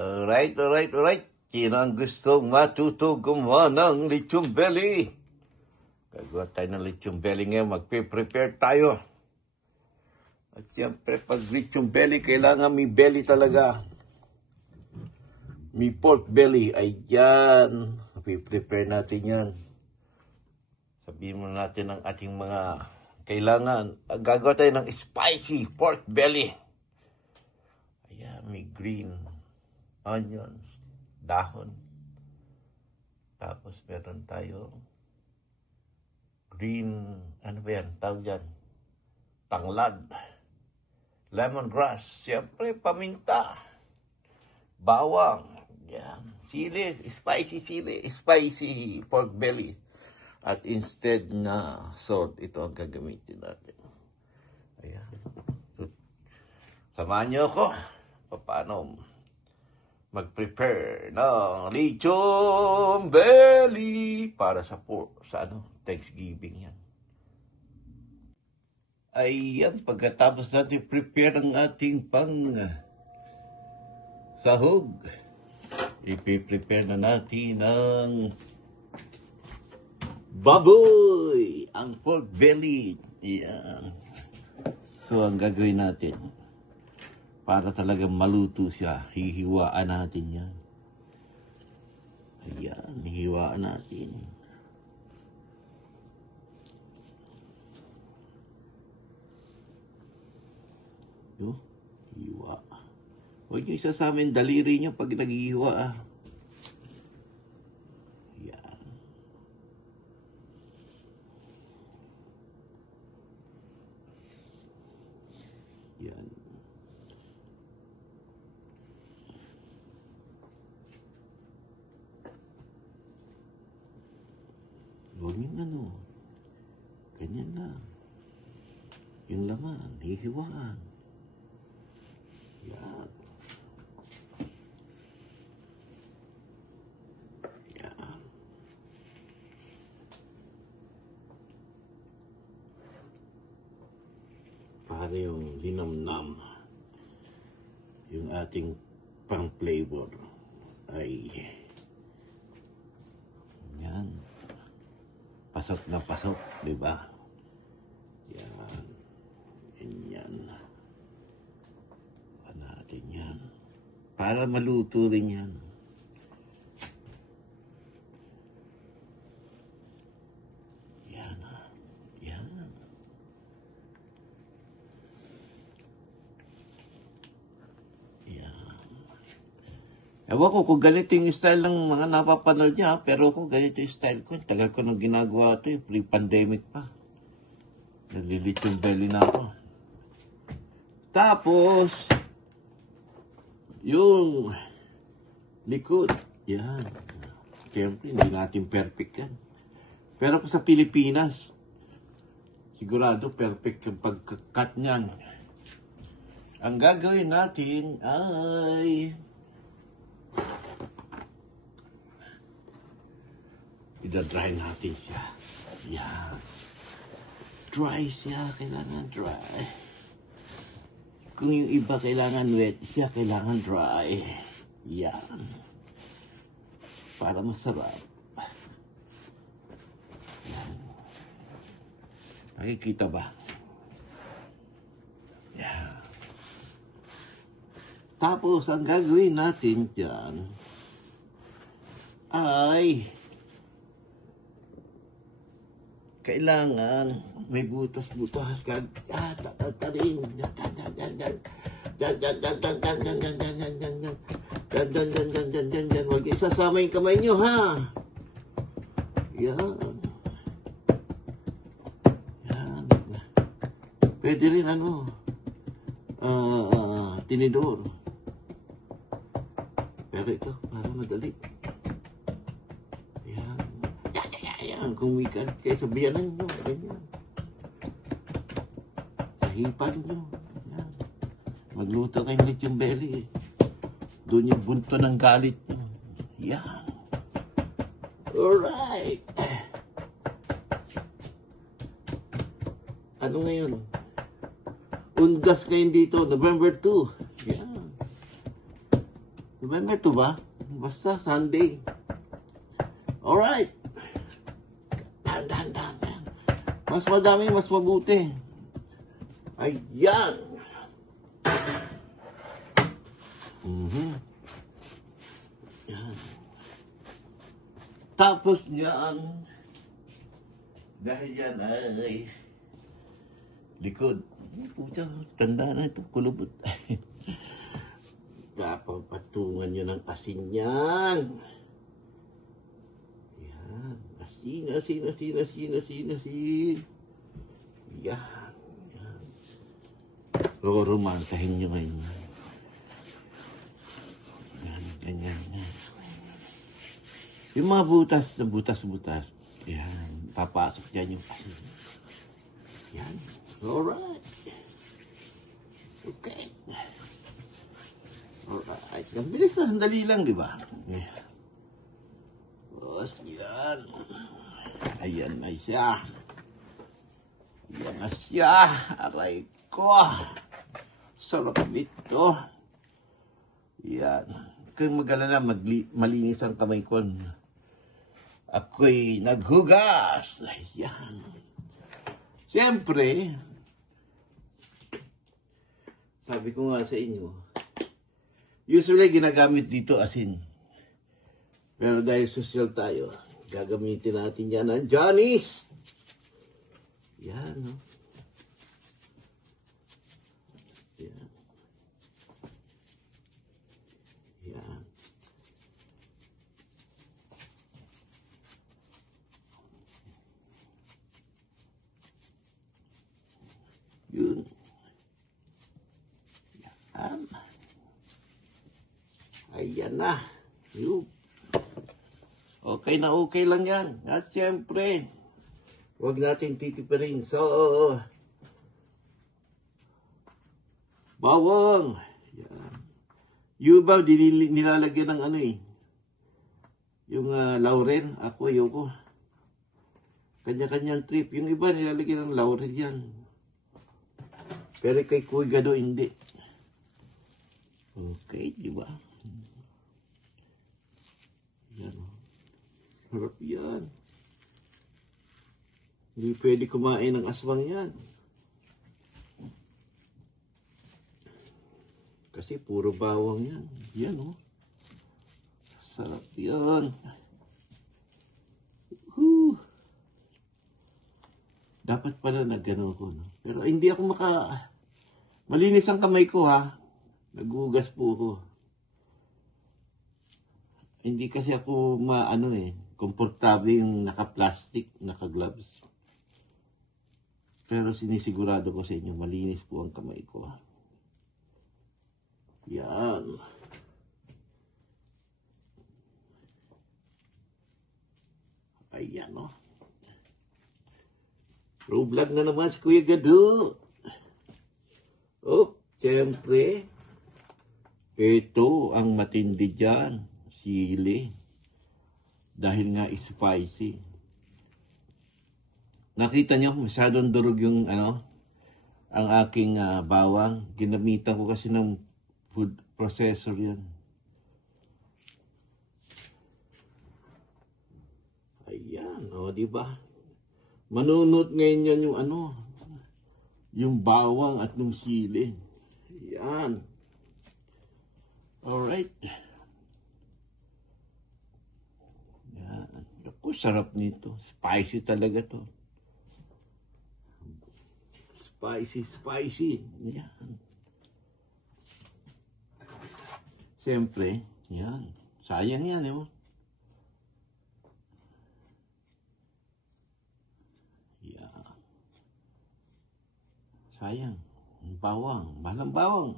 Alright. Kinang gustong matuto gumawa ng lechong belly. Gagawa tayo ng lechong belly ngayon. Magpe-prepare tayo. At siyempre, pag lechong belly, kailangan may belly talaga. May pork belly. Ayan. Magpe-prepare natin yan. Sabihin mo natin ang ating mga kailangan. Gagawa tayo ng spicy pork belly. Ayan, may green onions, dahon. Tapos meron tayo green, ano ba yan? Tawag dyan? Tanglad. Lemongrass. Siyempre, paminta. Bawang. Yan. Sili. Spicy sili. Spicy pork belly. At instead na salt, ito ang gagamitin natin. Ayan. So, samahan niyo ako. Paano mag-prepare ng lechong belly para sa Thanksgiving yan. Ayan, pagkatapos natin prepare ang ating sahog, ipiprepare na natin ang baboy, ang pork belly. Ayan. So, ang gagawin natin, para talagang maluto siya, hihiwaan natin yan. Ayan, hihiwaan natin. Hiwa. Huwag nyo isasama yung daliri nyo pag naghihiwa. Ayan. Ayan. Huwag nyo ganyan lang. Yung laman, hihiwaan. Yan. Yan. Para yung linamnam, yung ating pang-flavor ay yan. Pasok na pasok, di ba? Yan. Yan. Natin yan. Para maluto rin yan. Yan. Yan. Yan. Ewan ko kung ganito yung style ng mga napapanood niya, pero kung ganito yung style ko, tagal ko nang ginagawa ito, pre-pandemic pa. Nalilit yung belly na ako. Tapos, yung likod, yan. Siyempre, hindi natin perfect yan. Pero sa Pilipinas, sigurado perfect yung pagkakat niyan. Ang gagawin natin ay idadry natin siya. Yan. Dry siya, kailangan dry. Kung yung iba kailangan wet, siya kailangan dry. Yan. Para masarap. Yan. Nakikita ba? Yan. Tapos, ang gagawin natin dyan ay kailangan may butas-butas ka. Tatarin. Huwag isasama yung kamay nyo, ha? Yan. Yan. Pwede rin, tinidor. Pero ito, para madali. Yan, kung wikan kayo sabihan nyo, ganyan. Sahipan nyo. Yan. Magluto kayo ng lechong belly. Doon yung bunto ng galit nyo. Yan. Alright. Ano ngayon? Undas ngayon dito, November 2. Yan. November 2 ba? Basta Sunday. Alright. Dahan. Mas madami, mas mabuti. Ayan. Yan. Tapos niyan, dahil yan ay likod. Pucha, tanda na ito, kulubot. Papatungan nyo ng asin yan. Yan. Asin. Yan. Romansahin nyo ngayon. Yan, ganyan. Yung mga butas. Yan. Papasok dyan yung asin. Yan. Alright. Okay. Alright. Ang bilis na. Dali lang, di ba? Tapos, yan. Ayan na siya. Aray ko. Sarap nito. Yan. Kung mag-alala, malinis ang kamay ko. Ako'y naghugas. Ayan. Siyempre, sabi ko nga sa inyo, usually ginagamit dito asin. Pero dahil social tayo, gagamitin natin yan ng Johnny's. Yan, no? Yan. Yun. Yan. Ayan na. Yun. Okay na okay lang yan. At siyempre, huwag natin titipirin. So, bawang. Yan. Yung ba, nilalagyan ng ano eh. Yung laurel. Ako, ayoko. Kanya-kanyang trip. Yung iba, nilalagyan ng laurel yan. Pero kay Kuy Gado, hindi. Okay, di ba? Yan. Harap yan. Hindi pwede kumain ng aswang yan. Kasi puro bawang yan. Yan, oh. Sarap yan. Dapat pala na gano'n ko, no? Pero hindi ako malinis ang kamay ko, ha? Nagugas po ako. Hindi kasi ako komportable yung naka-plastic, naka-gloves. Pero sinisigurado ko sa inyo, malinis po ang kamay ko, ha? Yan. Ayan, no? Pro vlog na naman si Kuya Gado. Oh, siyempre, ito ang matindi dyan, sili. Dahil nga spicy. Nakita niyo, masyadong durog yung ang aking bawang. Ginamitan ko kasi ng food processor yan. Ayan, di ba? Manunot ngayon yan yung yung bawang at yung sili. Yan. Alright. Yan. Ako, sarap nito. Spicy talaga to. Spicy. Yan. Siyempre, yan. Sayang yan, eh mo. Sayang. Bawang. Balang bawang.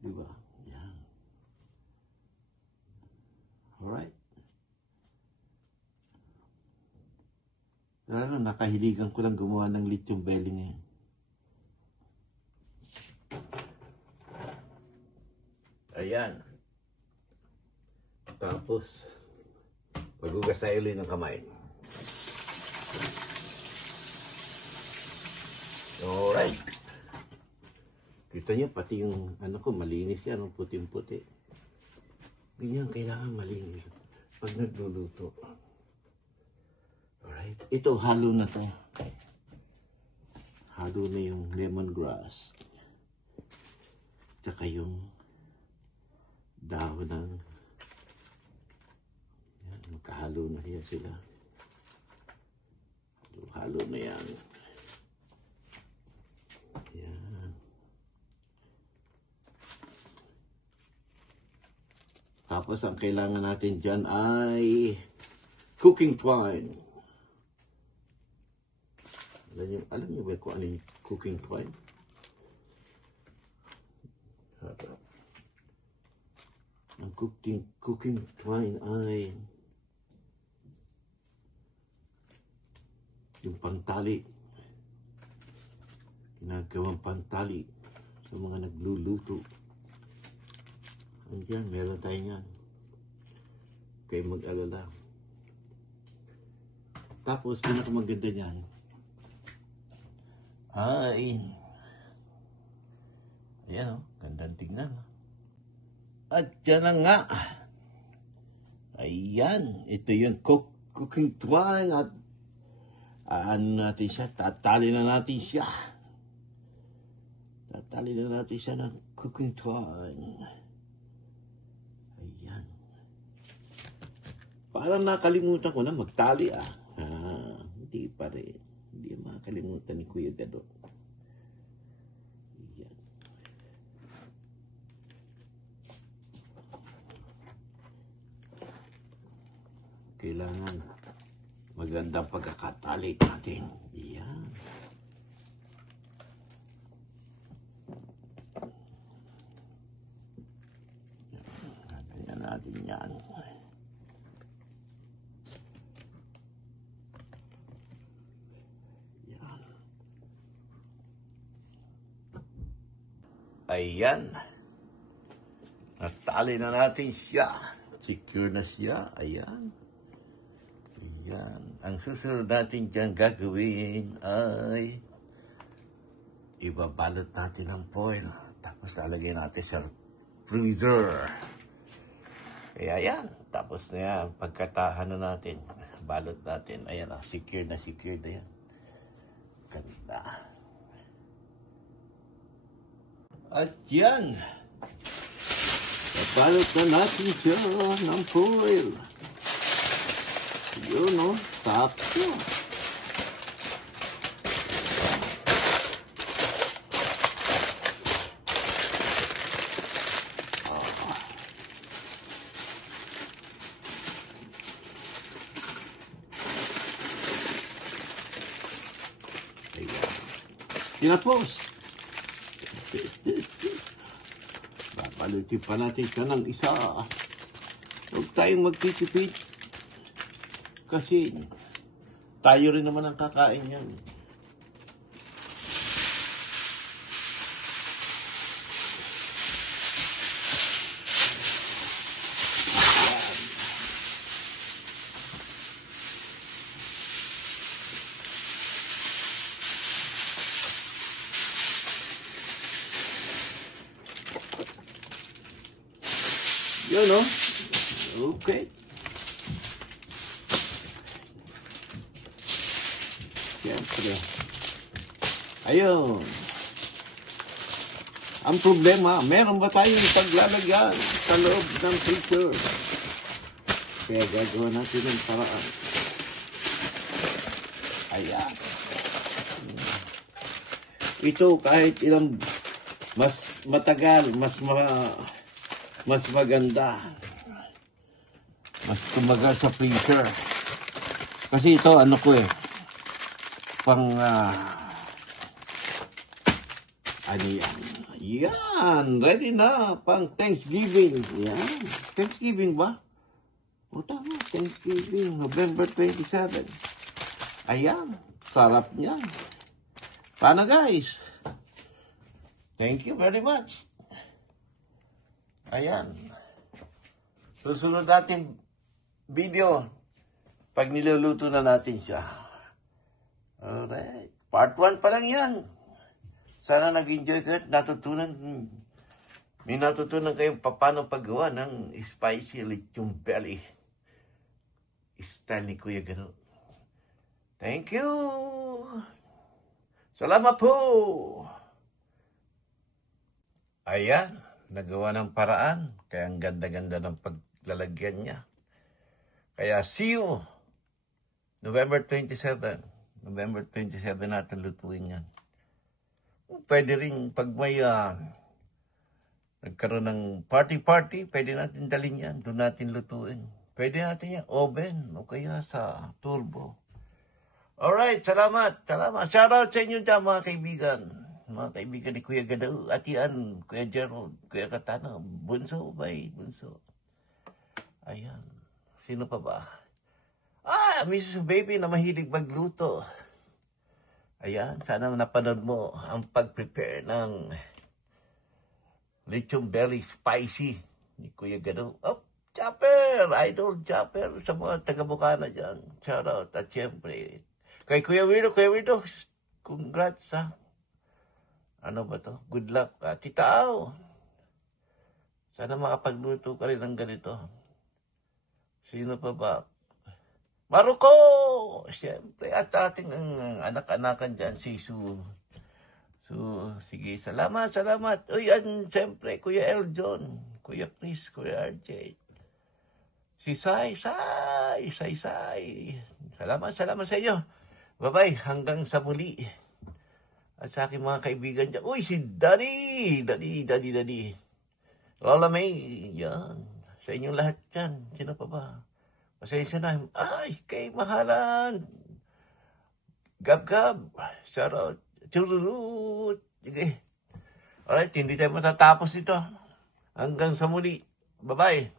Diba? Yan. Alright. Pero nakahiligan ko lang gumawa ng lithium belly ngayon. Ayan. Tapos, maghugas tayo ulit ng kamay. Alright. Kita niyo, pati yung ano ko, malinis yan, ang puting-puti. Ganyan, kailangan malinis pag nagluluto. Alright, ito, halo na to. Halo na yung lemongrass. Tsaka yung dahon ng yan, magkahalo na yan sila. Halo na yan. Yan. Tapos ang kailangan natin dyan ay cooking twine. Alam niyo ba kung ano yung cooking twine? Ang cooking twine ay yung pantali. Ginagawang pantali sa mga nagluluto. Andiyan, meron tayo yan. Kayo mag-alala. Tapos, pinakamaganda niyan ay ayan, gandang tignan. At yan na nga. Ayan, ito yung cooking twine at ano natin siya, tatali na natin siya. Tatali na natin siya ng cooking twine. Ayan. Parang nakalimutan ko na magtali hindi pa rin. Hindi makakalimutan ni Kuya Gado. Ayan. Kailangan magandang pagkakatali natin. Ayan. Ganyan natin yan. Ayan. Natali na natin siya. Secure na siya. Ayan. Ayan. Ang susunod natin dyan gagawin ay ibabalot natin ng foil. Tapos lalagay natin sa freezer. Kaya yan. Tapos na yan. Pagkatahan na natin. Balot natin. Ayan. Secure na yan. Ganda. At yan. Balot na natin siya ng foil. Yun, no? Sakto. Ayan. Tinapos. Babalutin pa natin siya ng isa. Huwag tayong magtitipid. Kasi tayo rin naman ang kakain yan. Yun, no? Okay. Siyempre. Ayun. Ang problema, meron ba tayong taglalagyan sa loob ng freezer? Kaya gagawa natin ng paraan. Ayan. Ito kahit ilang mas matagal, mas maganda. Mas tumagal sa freezer. Kasi ito, ano ko pang, ano yan? Yan, ready na, pang Thanksgiving. Yan, Thanksgiving ba? O tama, Thanksgiving, November 27. Ayan, sarap niyan. Paano guys? Thank you very much. Ayan. Susunod natin video pag niluluto na natin siya. Alright. Part 1 pa lang yan. Sana nag-enjoy kayo at natutunan. May natutunan kayong paano paggawa ng spicy lechon belly. Style ni Kuya Gano. Thank you! Salamat po! Ayan, nagawa ng paraan. Kaya ang ganda-ganda ng paglalagyan niya. Kaya see you November 27. November 27 natin lutuin yan. Pwede rin pag may nagkaroon ng party-party, pwede natin dalhin yan. Doon natin lutuin. Pwede natin yan oven o kaya sa turbo. Alright, salamat. Salamat. Shoutout sa inyo dyan mga kaibigan. Mga kaibigan ni Kuya Gado, Atian, Kuya Gerald, Kuya Katana, Bunso, bay, Bunso. Ayan. Sino pa ba? Mrs. Baby na mahilig magluto. Ayan, sana napanood mo ang pag-prepare ng lechon belly spicy ni Kuya Gado. Oh, Chopper! Idol Chopper sa mga taga-Bukana dyan. Shoutout. At syempre, kay Kuya Wido, congrats ha. Ano ba to? Good luck. Tita Au. Sana makapagluto ka rin ng ganito. Sino pa ba? Maruko! Siyempre, at ating ang anak-anakan dyan, si Su. Sige, salamat. Uy, siyempre, Kuya Eljon, Kuya Chris, Kuya RJ. Si Sai. Salamat sa inyo. Bye-bye, hanggang sa muli. At sa aking mga kaibigan dyan, uy, si Daddy. Lola May, yan. Sa inyong lahat dyan, sino pa ba? Pasensya na. Ay, kay mahalan. Gab. Shoutout. Chururut. Sige. Alright, hindi tayo matatapos ito. Hanggang sa muli. Bye-bye.